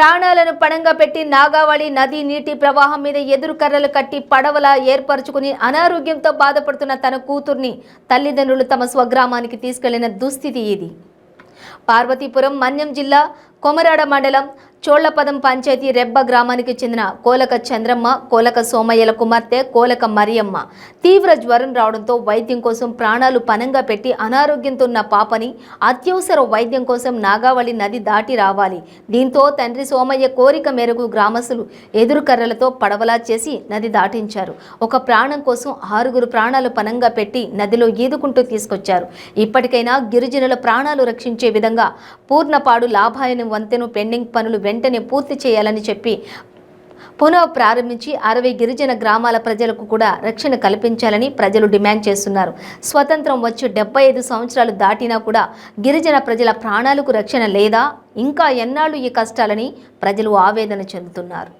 ప్రాణాలను పణంగా పెట్టి నాగావళి నది నీటి ప్రవాహం మీద ఎదురు కర్రలు కట్టి పడవలా ఏర్పరచుకుని అనారోగ్యంతో బాధపడుతున్న తన కూతుర్ని తల్లిదండ్రులు తమ స్వగ్రామానికి తీసుకెళ్లిన దుస్థితి ఇది. పార్వతీపురం మన్యం జిల్లా కొమరాడ మండలం చోళ్లపదం పంచాయతీ రెబ్బ గ్రామానికి చెందిన కోలక చంద్రమ్మ, కోలక సోమయ్యల కుమార్తె కోలక మరియమ్మ తీవ్ర జ్వరం రావడంతో వైద్యం కోసం ప్రాణాలు పణంగా పెట్టి అనారోగ్యంతో ఉన్న పాపని అత్యవసర వైద్యం కోసం నాగావళి నది దాటి రావాలి. దీంతో తండ్రి సోమయ్య కోరిక మేరకు గ్రామస్తులు ఎదురు కర్రలతో పడవలా చేసి నది దాటించారు. ఒక ప్రాణం కోసం 6 ప్రాణాలు పణంగా పెట్టి నదిలో ఈదుకుంటూ తీసుకొచ్చారు. ఇప్పటికైనా గిరిజనుల ప్రాణాలు రక్షించే విధంగా పూర్ణపాడు లాభాయని వంతెన పెండింగ్ పనులు వెంటనే పూర్తి చేయాలని చెప్పి పునః ప్రారంభించి 60 గిరిజన గ్రామాల ప్రజలకు కూడా రక్షణ కల్పించాలని ప్రజలు డిమాండ్ చేస్తున్నారు. స్వతంత్రం వచ్చి 75 సంవత్సరాలు దాటినా కూడా గిరిజన ప్రజల ప్రాణాలకు రక్షణ లేదా? ఇంకా ఎన్నాళ్ళు ఈ కష్టాలని ప్రజలు ఆవేదన చెందుతున్నారు.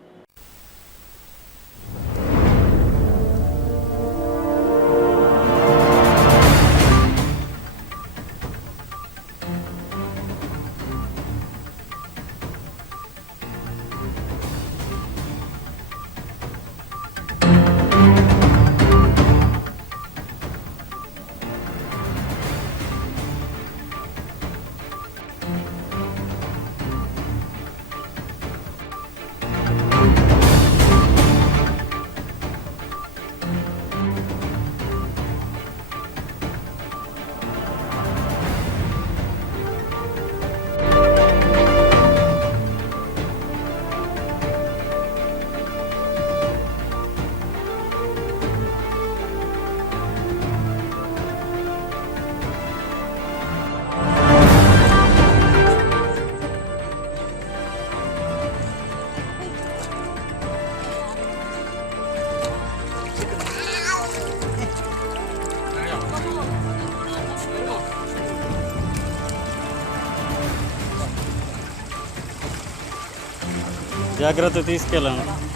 జాగ్రత్త తీసుకెళ్ళండి.